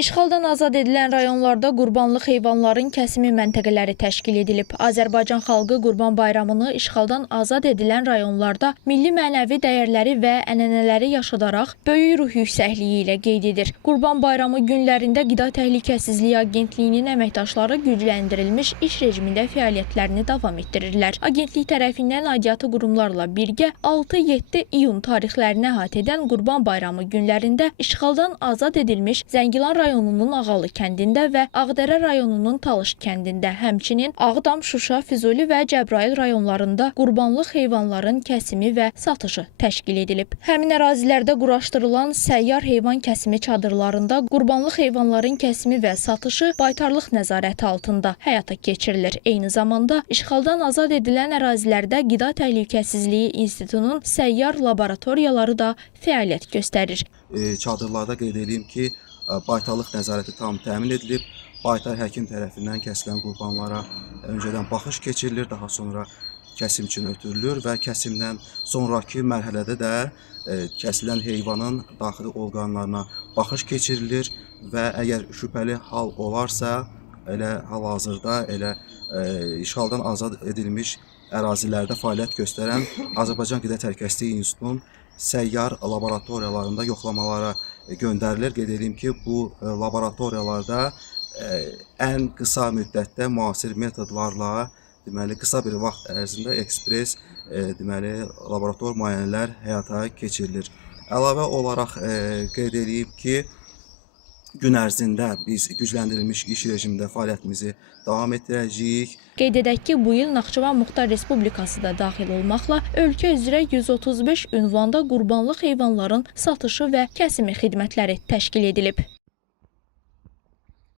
İşğaldan azad edilən rayonlarda qurbanlıq heyvanların kəsimi məntəqələri təşkil edilib. Azərbaycan xalqı Qurban Bayramını işğaldan azad edilən rayonlarda milli mənəvi dəyərləri və ənənələri yaşadaraq böyük ruh yüksəkliyi ilə qeyd edir. Qurban Bayramı günlərində Qida Təhlükəsizliyi Agentliyinin əməkdaşları gücləndirilmiş iş rejimində fəaliyyətlərini davam etdirirlər. Agentlik tərəfindən aidiyyatı qurumlarla birgə 6-7 iyun tarixlərini əhatə edən Qurban Bayramı günlərində işğaldan azad edilmiş Zəngilan rayonunun Ağalı kəndində və Ağdərə rayonunun Talış kəndində, həmçinin Ağdam, Şuşa, Füzuli və Cəbrayıl rayonlarında qurbanlıq heyvanların kəsimi və satışı təşkil edilib. Həmin ərazilərdə quraşdırılan səyyar heyvan kəsimi çadırlarında qurbanlıq heyvanların kəsimi və satışı baytarlıq nəzarəti altında həyata keçirilir. Eyni zamanda işğaldan azad edilən ərazilərdə Qida Təhlükəsizliyi İnstitutunun səyyar laboratoriyaları da fəaliyyət göstərir. Çadırlarda qeyd edeyim ki, baytarlıq nəzarəti tam təmin edilib. Baytar həkim tərəfindən kəsilən qurbanlara öncədən baxış keçirilir, daha sonra kəsim üçün ötürülür və kəsimdən sonraki mərhələdə də kəsilən heyvanın daxili orqanlarına baxış keçirilir və əgər şübhəli hal olarsa, elə hal-hazırda işğaldan azad edilmiş ərazilərdə fəaliyyət göstərən Azərbaycan Qida Təhlükəsizliyi İnstitutunun səyyar laboratoriyalarında yoxlamalara göndərilir. Qeyd edeyim ki, bu laboratoriyalarda ən qısa müddətdə müasir metodlarla, qısa bir vaxt ərzində ekspres laborator müayinələr həyata keçirilir. Əlavə olaraq qeyd edeyim ki, gün ərzində biz gücləndirilmiş iş rejimində fəaliyyətimizi davam etdirəcəyik. Qeyd edək ki, bu il Naxçıvan Muxtar Respublikası da daxil olmaqla ölkə üzrə 135 ünvanda qurbanlıq heyvanların satışı və kəsimi xidmətləri təşkil edilib.